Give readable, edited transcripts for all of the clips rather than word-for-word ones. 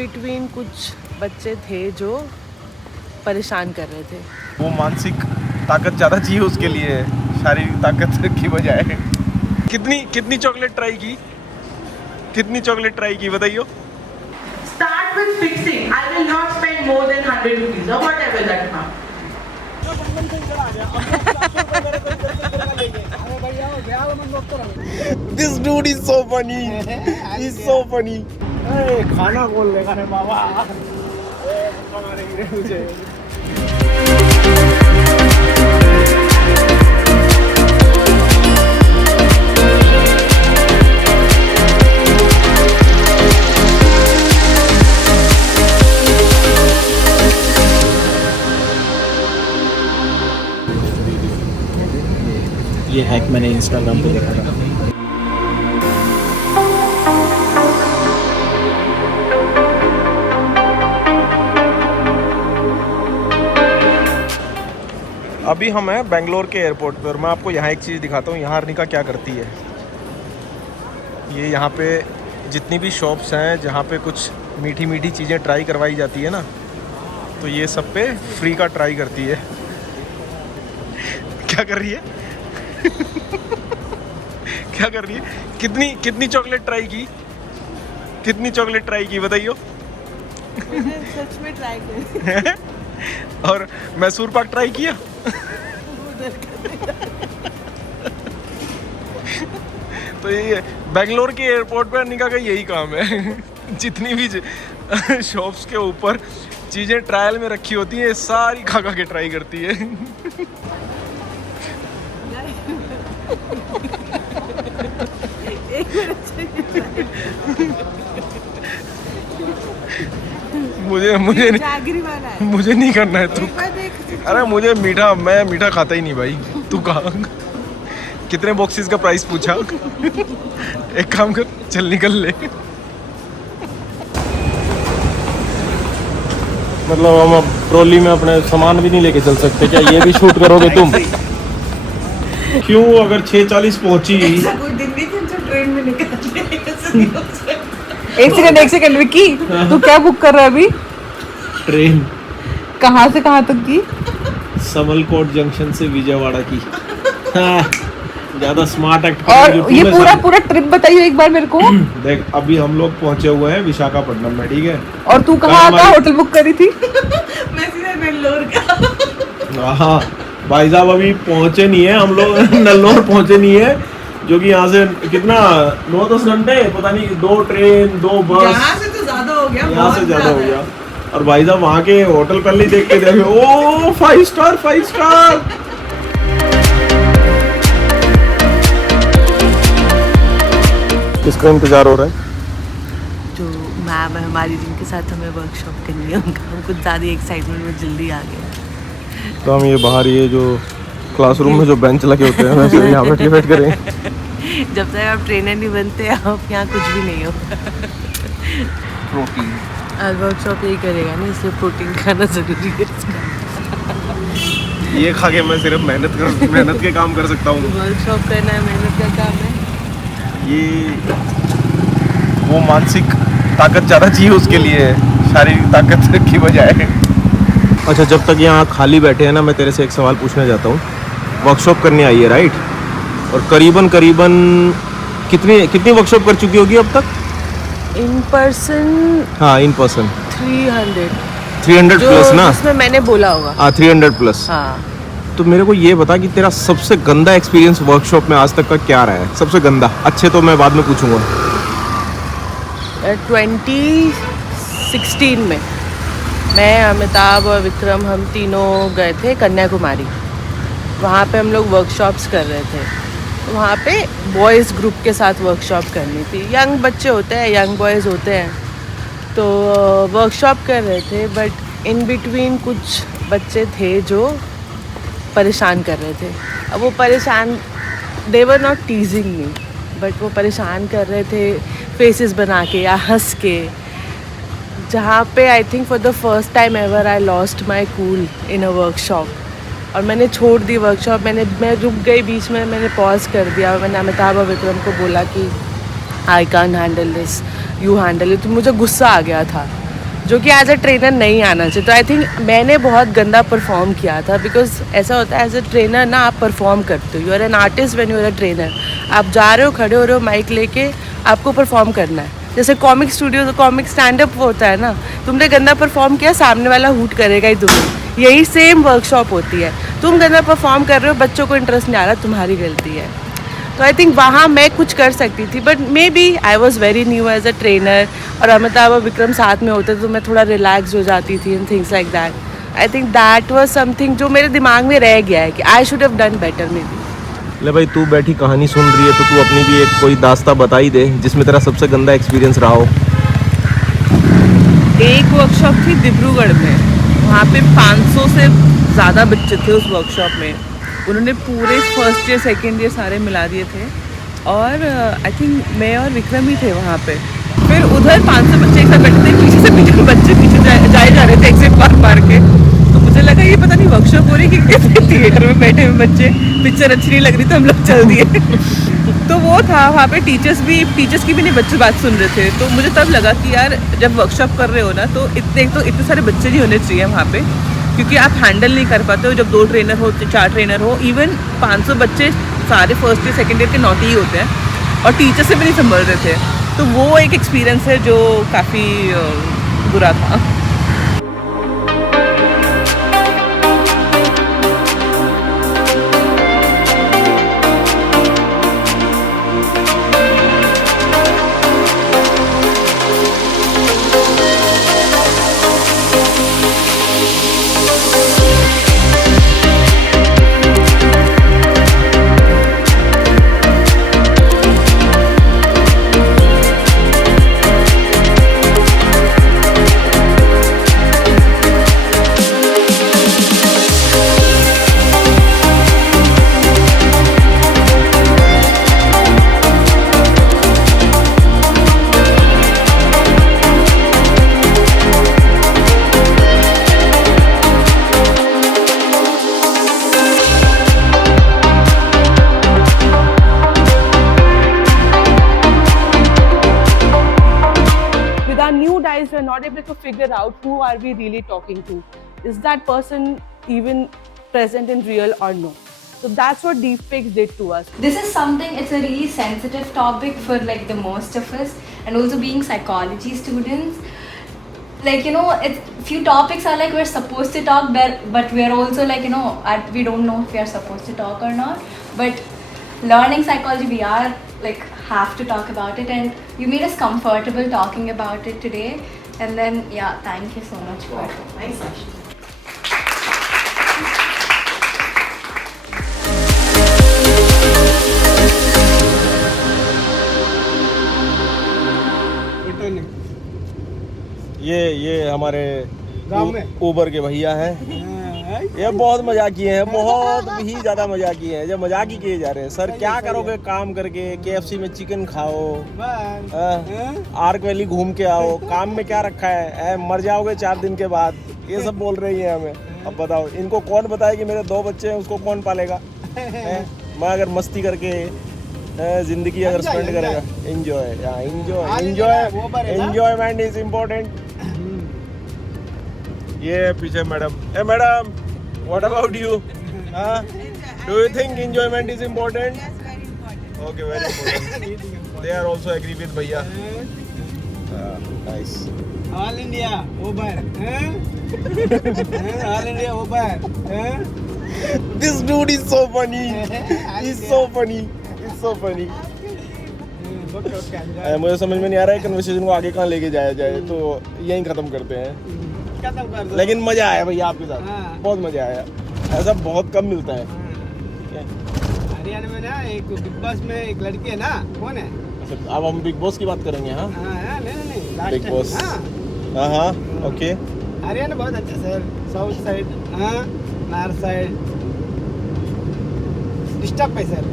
Between कुछ बच्चे थे जो परेशान कर रहे थे। वो मानसिक ताकत ज़्यादा चाहिए उसके लिए शारीरिक ताकत की बजाय। कितनी चॉकलेट ट्राई की? कितनी चॉकलेट ट्राई की बताइयो? Start with fixing. I will not spend more than 100 rupees or whatever that amount. This dude is so funny. He's so funny. खाना बोल लेगा रे बाबा। हमारे हीरे मुझे। ये हैक मैंने इंस्टाग्राम पे देखा था। अभी हम हैं बेंगलोर के एयरपोर्ट पे और मैं आपको यहाँ एक चीज़ दिखाता हूँ यहाँ अर्निका क्या करती है। ये यहाँ पे जितनी भी शॉप्स हैं जहाँ पे कुछ मीठी मीठी चीज़ें ट्राई करवाई जाती है ना, तो ये सब पे फ्री का ट्राई करती है। क्या कर रही है? क्या कर रही है? कितनी चॉकलेट ट्राई की? कितनी चॉकलेट ट्राई की बताइयो? सच में ट्राई कर। और मैसूर पाक ट्राई किया? तो ये बेंगलोर के एयरपोर्ट पर अर्निका का यही काम है। जितनी भी शॉप्स के ऊपर चीज़ें ट्रायल में रखी होती हैं सारी खा के ट्राई करती है। मुझे नहीं करना है तू। अरे मुझे मैं मीठा खाता ही नहीं भाई। तू कहाँ कितने बॉक्सेस का प्राइस पूछा? एक काम कर, चल निकल ले। मतलब हम अब ट्रॉली में अपने सामान भी नहीं लेके चल सकते क्या? ये भी शूट करोगे तुम? क्यों? अगर 6:40 पहुंची कोई दिन नहीं तुम जो ट्रेन में निकलते। एक सेकंड विक्की, तू क्या बुक कर रहा है अभी? ट्रेन कहाँ से कहाँ तक की? समलकोट जंक्शन से विजयवाड़ा की। ज्यादा स्मार्ट एक्ट। और ये पूरा ट्रिप बताइए एक बार मेरे को। देख अभी हम लोग पहुंचे हुए हैं विशाखापट्टनम में, ठीक है? और तू कहाँ का होटल बुक करी थी? मैं सीधा बेंगलोर का। हाँ भाई साहब अभी पहुंचे नहीं है हम लोग। नल्लोर पहुंचे नहीं है, जो कि यहाँ से कितना 9-10 घंटे पता नहीं, 2 ट्रेन 2 बस। यहाँ से तो ज्यादा हो गया। यहाँ से ज्यादा हो गया। और भाई साहब वहाँ के होटल पहले ही देख के देखे, ओ 5 स्टार 5 स्टार। किसका इंतजार हो रहा है? जो मैम है हमारी जिनके साथ हमें वर्कशॉप करनी है उनका। हम कुछ ज़्यादा एक्साइटमेंट में जल्दी आ गए। तो हम ये बाहर ये जो क्लासरूम में जो बेंच लगे होते हैं वैसे यहाँ पे वेट करें। जब तक आप ट्रेनर नहीं बनते आप यहाँ कुछ भी नहीं हो। प्रोटीन आज वर्कशॉप यही करेगा ना, इसलिए प्रोटीन खाना ज़रूरी है इसका। ये खा के मैं सिर्फ मेहनत के काम कर सकता हूँ। वर्कशॉप करना है, मेहनत का काम है। ये वो मानसिक ताकत ज़्यादा चाहिए उसके लिए शारीरिक ताकत की बजाय। अच्छा जब तक यहाँ खाली बैठे हैं ना, मैं तेरे से एक सवाल पूछना चाहता हूँ। वर्कशॉप करने आई है राइट? और करीबन कितनी वर्कशॉप कर चुकी होगी अब तक? In person? हाँ इन पर्सन 300 प्लस ना? उसमें मैंने बोला होगा। हाँ 300 प्लस। हाँ तो मेरे को ये बता कि तेरा सबसे गंदा एक्सपीरियंस वर्कशॉप में आज तक का क्या रहा है? सबसे गंदा। अच्छे तो मैं बाद में पूछूंगा। 2016 में मैं, अमिताभ और विक्रम हम तीनों गए थे कन्याकुमारी। वहाँ पे हम लोग वर्कशॉप्स कर रहे थे। वहाँ पे बॉयज़ ग्रुप के साथ वर्कशॉप करनी थी। यंग बच्चे होते हैं, यंग बॉयज़ होते हैं, तो वर्कशॉप कर रहे थे। बट इन बिटवीन कुछ बच्चे थे जो परेशान कर रहे थे। अब वो परेशान, दे वर नॉट टीजिंग मी, बट वो परेशान कर रहे थे फेसेस बना के या हंस के, जहाँ पे I think for the first time ever I lost my cool in a workshop. और मैंने छोड़ दी वर्कशॉप। मैं रुक गई बीच में, मैंने पॉज कर दिया। मैंने अमिताभ और विक्रम को बोला कि I can't handle this, you handle it. तो मुझे गुस्सा आ गया था जो कि एज अ ट्रेनर नहीं आना चाहिए। तो आई थिंक मैंने बहुत गंदा परफॉर्म किया था, बिकॉज ऐसा होता है एज अ ट्रेनर ना, आप परफॉर्म करते हो, you are an artist when you are a trainer. आप जा रहे हो, खड़े हो रहे हो, माइक लेके आपको परफॉर्म करना है। जैसे comic studio, comic stand up होता है ना, तुमने गंदा परफॉर्म किया, सामने वाला हूट करेगा ही तुम्हें। यही सेम वर्कशॉप होती है, तुम गंदा परफॉर्म कर रहे हो, बच्चों को इंटरेस्ट नहीं आ रहा, तुम्हारी गलती है। तो आई थिंक वहाँ मैं कुछ कर सकती थी, but may be I was very new as a trainer, और अमिताभ और विक्रम साथ में होते तो मैं थोड़ा रिलैक्स हो जाती थी and things like that. I think that was something जो मेरे दिमाग में रह गया है कि I should have done better may be. ले भाई, तू बैठी कहानी सुन रही है तो तू अपनी भी एक कोई दास्ता बता ही दे जिसमें तेरा सबसे गंदा एक्सपीरियंस रहा हो। एक वर्कशॉप थी डिब्रूगढ़ में, वहाँ पे 500 से ज़्यादा बच्चे थे उस वर्कशॉप में। उन्होंने पूरे फर्स्ट ईयर सेकेंड ईयर सारे मिला दिए थे, और आई थिंक मैं और विक्रम ही थे वहाँ पे। फिर उधर 500 बच्चे एक साथ बैठे थे, पीछे से पीछे बच्चे पीछे जाए जा रहे थे एग्जिट मार के। तो मुझे लगा ये पता नहीं वर्कशॉप हो रही कि थिएटर में बैठे हुए बच्चे, पिक्चर अच्छी नहीं लग रही तो हम लोग चल दिए। तो वो था वहाँ पे, टीचर्स की भी नहीं बच्चे बात सुन रहे थे। तो मुझे तब लगा कि यार जब वर्कशॉप कर रहे हो ना, तो इतने सारे बच्चे नहीं होने चाहिए वहाँ पे, क्योंकि आप हैंडल नहीं कर पाते हो जब 2 ट्रेनर हो, 4 ट्रेनर हो। इवन 500 बच्चे सारे फर्स्ट ईयर सेकेंड ईयर के नॉटी ही होते हैं, और टीचर से भी नहीं संभल रहे थे। तो वो एक एक्सपीरियंस है जो काफ़ी बुरा था। We're not able to figure out who are we really talking to. Is that person even present in real or no? So that's what deepfakes did to us. This is something, it's a really sensitive topic for like the most of us, and also being psychology students, like, you know, it's few topics are like we're supposed to talk, but we're also like, you know, we don't know if we are supposed to talk or not. But learning psychology, we are like have to talk about it, and you made us comfortable talking about it today. And then yeah, thank you so much for Nice session. ये हमारे गाँव में Uber के भैया हैं। ये बहुत मजाक किए हैं, बहुत ही ज़्यादा मजाक किए हैं। जब मजाक ही किए जा रहे हैं। सर क्या करोगे काम करके? KFC में चिकन खाओ, आर्क वैली घूम के आओ, काम में क्या रखा है? मर जाओगे 4 दिन के बाद। ये सब बोल रही है हमें। अब बताओ, इनको कौन बताए कि मेरे 2 बच्चे हैं, उसको कौन पालेगा? मैं अगर मस्ती करके जिंदगी अगर स्पेंड करेगा, एंजॉयमेंट इज इम्पोर्टेंट। ये पीछे madam, madam what about you? Do you think enjoyment is important? Okay, very important. They are also agree with bhaiya. Nice. All India over, all India over. This dude is so funny, is so funny, is so funny. मुझे समझ में नहीं आ रहा है conversation को आगे कहाँ लेके जाया जाए, तो यहीं खत्म करते हैं। लेकिन मजा आया भैया आपके साथ। बहुत मजा आया, ऐसा बहुत कम मिलता है। हरियाणा में ना एक बिग बॉस में एक लड़की है ना, कौन है? अब हम बिग बॉस की बात करेंगे। हाँ, नहीं बिग बॉस। हाँ, ओके। हरियाणा बहुत अच्छा sir, south side, north side disturb है सर,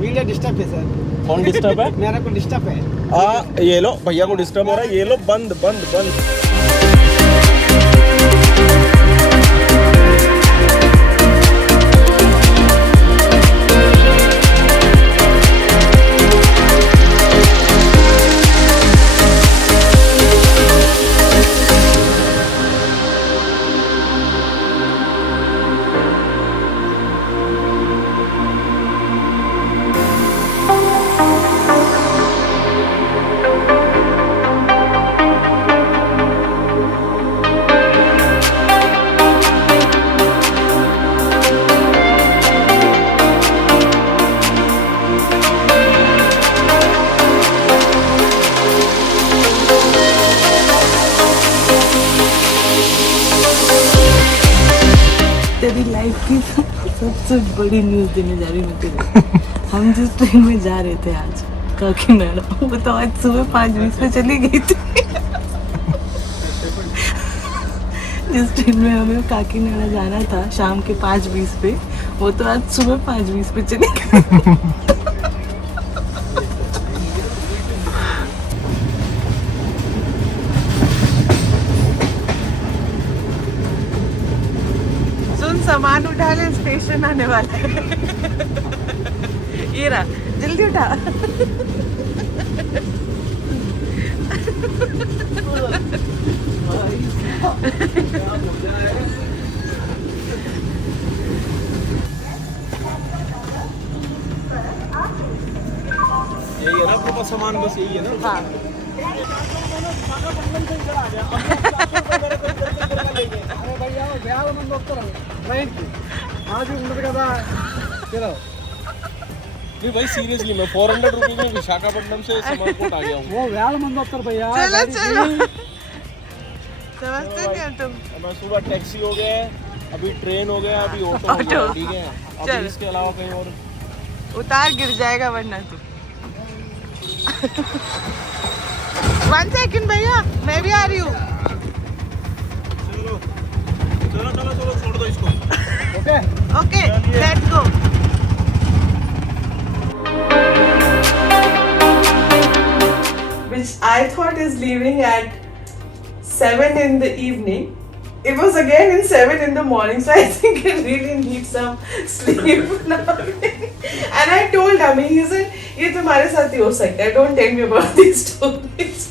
मीडिया डिस्टर्ब है सर। कौन डिस्टर्ब है? मेरा को डिस्टर्ब है। ये लो भैया को डिस्टर्ब हो रहा है। ये लो, बंद बंद बंद। हमारी लाइफ की सबसे बड़ी न्यूज़ देने जा रही हूँ तेरे। हम जिस ट्रेन में जा रहे थे आज काकीनाडा, वो तो आज सुबह 5:20 पे चली गई थी। जिस ट्रेन में हमें काकीनाडा जाना था शाम के 5:20 पे, वो तो आज सुबह 5:20 पे चली गई। सुन, सामान उठा ले, स्टेशन आने वाला है। ये रहा, जल्दी उठा। यही है ना आपके पास सामान, बस यही है ना? हाँ। नहीं भाई सीरियसली, मैं 400 रुपीज में विशाखापट्टनम से समरकोट आ गया हूँ। वो व्याल मंद होता भैया। चलो चलो, समझते क्या तुम? मैं सुबह टैक्सी हो गया है, अभी ट्रेन हो गया, अभी ऑटो हो गया, ठीक है? चल। अभी इसके अलावा कहीं और उतार, गिर जाएगा वरना तू। 1 सेकंड भैया, मैं भी आ रही हूँ। चलो चलो चलो चलो, छोड़ दो इसको। Okay okay, let's go. Which I thought is leaving at 7 in the evening. It was again in 7 in the morning, so I think I really need some sleep now. And I told him, he said, "ये तुम्हारे साथ ही हो सकता है. Don't tell me about these stories."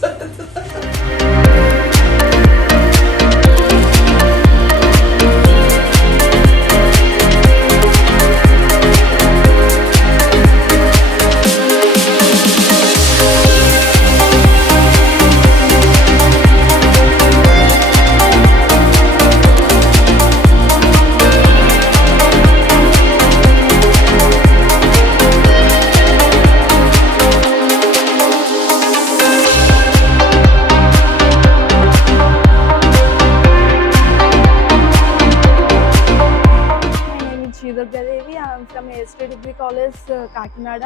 Durga Devi, I'm from AST degree college Kakinada.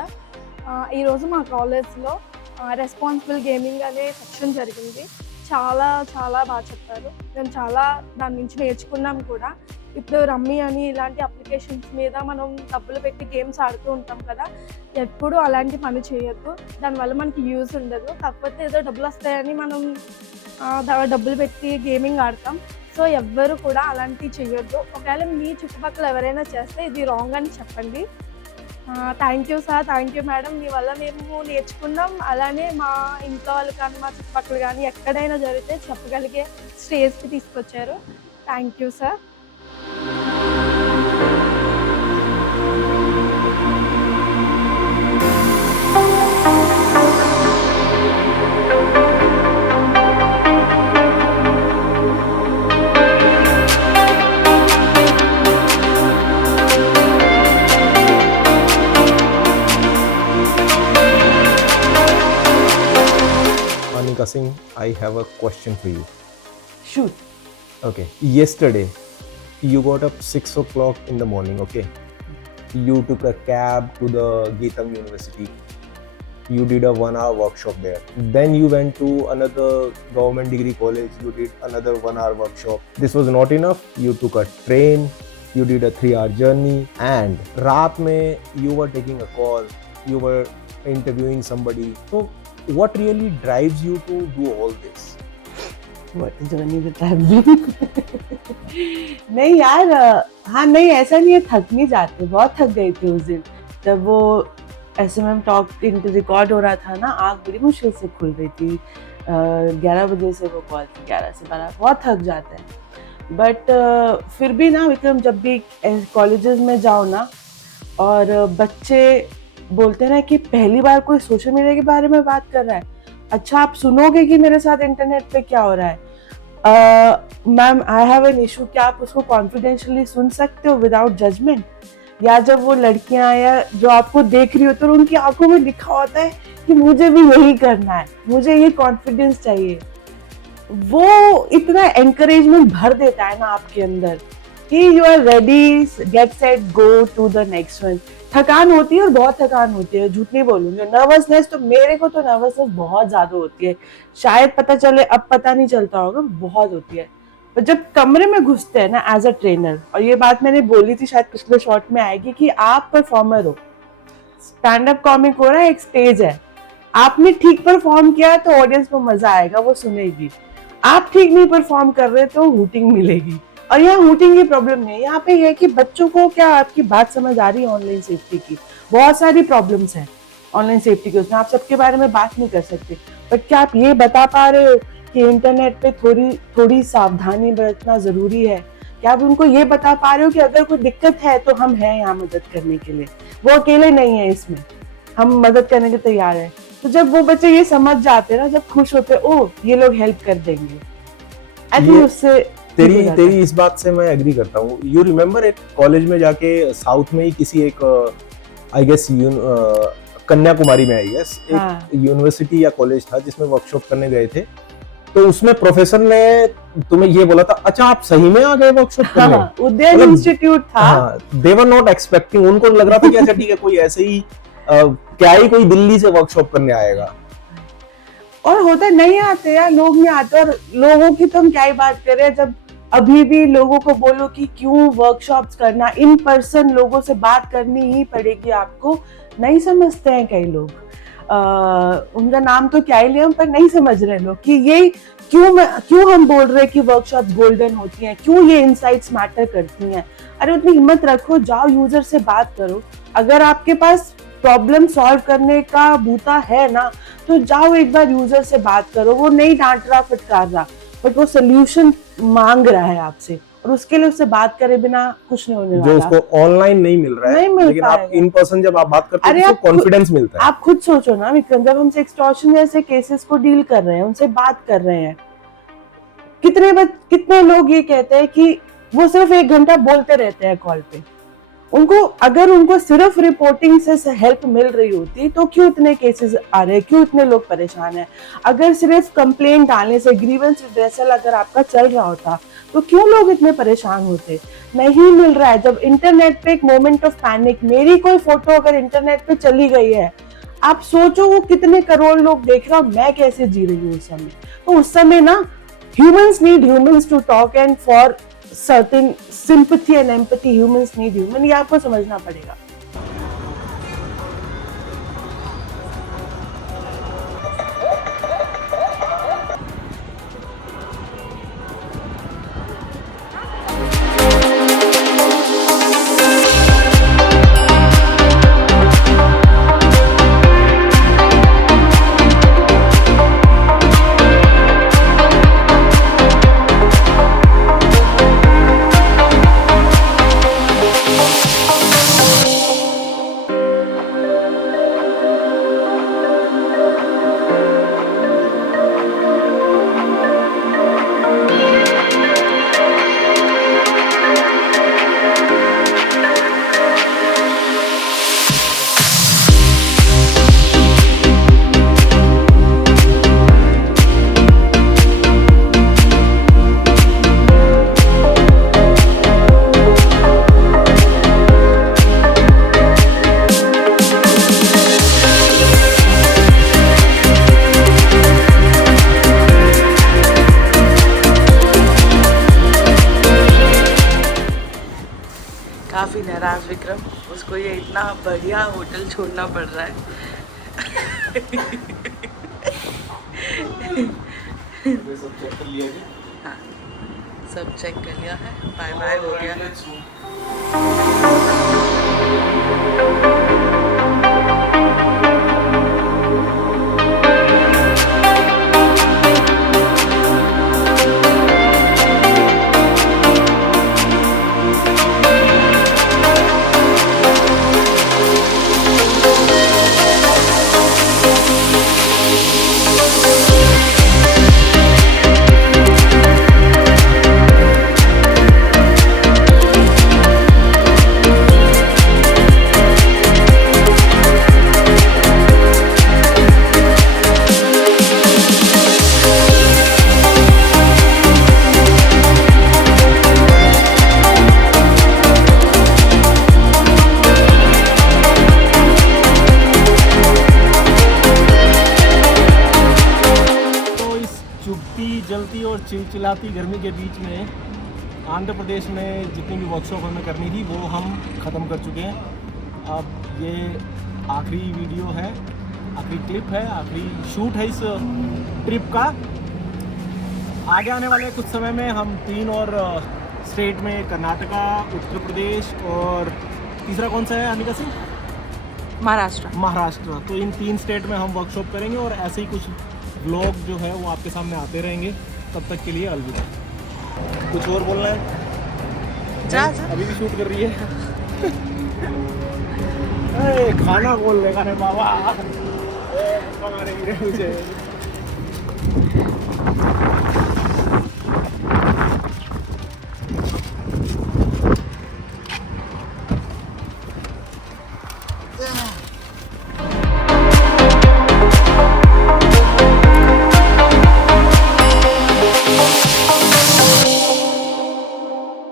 ఈరోజు మా కాలేజ్లో responsible gaming అనే సెక్షన్ జరిగింది. చాలా చాలా బాగా చెప్పారు. మేము చాలా దాని నుంచి నేర్చుకున్నాం కూడా. ఇప్పుడు రమ్మీ అని ఇలాంటి అప్లికేషన్స్ మీద మనం డబ్బులు పెట్టి గేమ్స్ ఆడుతూ ఉంటాం కదా, ఎప్పుడు అలాంటి పని చేయొద్దు. దానివల్ల మనకి యూజ్ ఉండదు. కాకపోతే ఏదో డబ్బులు వస్తాయని మనం డబ్బులు పెట్టి గేమింగ్ ఆడతాం. సో ఎవ్వరు కూడా అలాంటివి చేయొద్దు. ఒకవేళ మీ చుట్టుపక్కల ఎవరైనా చేస్తే ఇది రాంగ్ అని చెప్పండి. Thank you sir, thank you madam. మీ వల్ల మేము నేర్చుకున్నాం. అలానే మా ఇంట్లో వాళ్ళు కానీ మా చుట్టుపక్కల కానీ ఎక్కడైనా జరిగితే చెప్పగలిగే స్టేజ్కి తీసుకొచ్చారు. Thank you sir. Anika Singh, I have a question for you. Shoot. Okay, yesterday you got up 6 o'clock in the morning, okay? You took a cab to the Geetam University. You did a 1-hour workshop there. Then you went to another government degree college. You did another 1-hour workshop. This was not enough. You took a train. You did a 3-hour journey. And raat mein you were taking a call. You were interviewing somebody. So what really drives you to do all this? What is journey with traveling? नहीं यार, हाँ नहीं, ऐसा नहीं है, थक नहीं जाते. बहुत थक गई थी उस दिन जब वो SMM टॉक रिकॉर्ड हो रहा था ना. आँख बड़ी मुश्किल से खुल रही थी. 11 बजे से वो कॉल थी, 11 से 12. बहुत थक जाते हैं. बट फिर भी ना विक्रम, जब भी कॉलेजेस में जाओ ना और बच्चे बोलते हैं ना कि पहली बार कोई सोशल मीडिया के बारे में बात कर रहा है, अच्छा आप सुनोगे कि मेरे साथ इंटरनेट पे क्या हो रहा है. Ma'am I have an issue, क्या आप उसको कॉन्फिडेंशियली सुन सकते हो विदाउट जजमेंट? या जब वो लड़कियां या जो आपको देख रही होती है, उनकी आंखों में लिखा होता है कि मुझे भी यही करना है, मुझे ये कॉन्फिडेंस चाहिए, वो इतना एनकरेजमेंट भर देता है ना आपके अंदर कि you are ready, get set, go to the next one. थकान होती है और बहुत थकान होती है, झूठ नहीं बोलूंगी। नर्वसनेस तो मेरे को तो नर्वसनेस बहुत ज्यादा होती है, शायद पता चले, अब पता नहीं चलता होगा, बहुत होती है। पर जब कमरे में घुसते हैं ना एज अ ट्रेनर, और ये बात मैंने बोली थी शायद पिछले शॉट में आएगी, कि आप परफॉर्मर हो, स्टैंड अप कॉमिक हो रहा है, एक स्टेज है, आपने ठीक परफॉर्म किया तो ऑडियंस को मजा आएगा, वो सुनेगी। आप ठीक नहीं परफॉर्म कर रहे तो हूटिंग मिलेगी। और यहाँ हूटिंग की प्रॉब्लम नहीं है, यहाँ पे है कि बच्चों को, क्या आपकी बात समझ आ रही है ऑनलाइन सेफ्टी की? बहुत सारी प्रॉब्लम्स हैं ऑनलाइन सेफ्टी के, उसमें आप सबके बारे में बात नहीं कर सकते, बट क्या आप ये बता पा रहे हो कि इंटरनेट पे थोड़ी सावधानी बरतना जरूरी है? क्या आप उनको ये बता पा रहे हो कि अगर कोई दिक्कत है तो हम हैं यहाँ मदद करने के लिए, वो अकेले नहीं है इसमें, हम मदद करने के तैयार है। तो जब वो बच्चे ये समझ जाते हैं ना, जब खुश होते हैं, ओ ये लोग हेल्प कर देंगे, आई थिंक उससे तेरी इस बात से मैं एग्री करता हूँ। यू रिमेम्बर एक कॉलेज में जाके साउथ में ही किसी एक आई गेस कन्याकुमारी में आई गेस एक यूनिवर्सिटी या कॉलेज था जिसमें वर्कशॉप करने गए थे, तो उसमें प्रोफेसर ने तुम्हें ये बोला था, अच्छा आप सही में आ गए वर्कशॉप करने? उदयन इंस्टीट्यूट था। दे वर नॉट एक्सपेक्टिंग, उनको लग रहा था कि अच्छा ठीक है कोई ऐसे ही क्या ही कोई दिल्ली से वर्कशॉप करने आएगा। और होता नहीं आते यार, लोग नहीं आते। और लोगों की तो हम क्या ही बात कर रहे हैं, जब अभी भी लोगों को बोलो कि क्यों वर्कशॉप्स करना, इन पर्सन लोगों से बात करनी ही पड़ेगी आपको, नहीं समझते हैं कई लोग। उनका नाम तो क्या ही ले हम, पर नहीं समझ रहे लोग कि ये क्यों हम बोल रहे हैं कि वर्कशॉप गोल्डन होती हैं, क्यों ये इनसाइट्स मैटर करती हैं। अरे उतनी हिम्मत रखो, जाओ यूजर से बात करो। अगर आपके पास प्रॉब्लम सॉल्व करने का बूता है ना, तो जाओ एक बार यूजर से बात करो। वो नहीं डांट रहा, फटकार रहा, बट वो सोल्यूशन मांग रहा है आपसे, और उसके लिए उससे बात करे बिना कुछ नहीं होने वाला। जो उसको ऑनलाइन नहीं मिल रहा है, लेकिन आप इन पर्सन जब आप बात करते हैं तो कॉन्फिडेंस मिलता है। आप खुद सोचो ना विक्रम, जब हमसे एक्सटॉर्शन जैसे केसेस को डील कर रहे हैं, उनसे बात कर रहे हैं, कितने लोग ये कहते हैं कि वो सिर्फ 1 घंटा बोलते रहते हैं कॉल पे। अगर उनको सिर्फ रिपोर्टिंग से हेल्प मिल रही होती तो क्यों इतने केसेस आ रहे हैं, क्यों इतने लोग परेशान हैं? अगर सिर्फ कंप्लेंट डालने से, ग्रीवेंस रिड्रेसल अगर आपका चल रहा होता तो क्यों लोग इतने परेशान होते? नहीं मिल रहा है। जब इंटरनेट पे एक मोमेंट ऑफ पैनिक, मेरी कोई फोटो अगर इंटरनेट पे चली गई है, आप सोचो वो कितने करोड़ लोग देख रहा हूँ, मैं कैसे जी रही हूँ उस समय। तो उस समय ना, humans need humans to talk, and for certain sympathy and empathy humans need human, ये आपको समझना पड़ेगा। काफ़ी नाराज विक्रम, उसको ये इतना बढ़िया होटल छोड़ना पड़ रहा है। हाँ, सब चेक कर लिया है, बाय बाय हो गया है। कड़कड़ाती गर्मी के बीच में आंध्र प्रदेश में जितनी भी वर्कशॉप हमें करनी थी वो हम ख़त्म कर चुके हैं। अब ये आखिरी वीडियो है, आखिरी क्लिप है, आखिरी शूट है इस ट्रिप का। आगे आने वाले कुछ समय में हम 3 और स्टेट में, कर्नाटका, उत्तर प्रदेश और तीसरा कौन सा है अनिका सिंह? महाराष्ट्र। तो इन 3 स्टेट में हम वर्कशॉप करेंगे और ऐसे ही कुछ व्लॉग जो है वो आपके सामने आते रहेंगे। तब तक के लिए अलविदा। कुछ और बोलना है? जा अभी भी शूट कर रही है। ए, खाना बोल लेगा रे बाबा। हमारे हीरे मुझे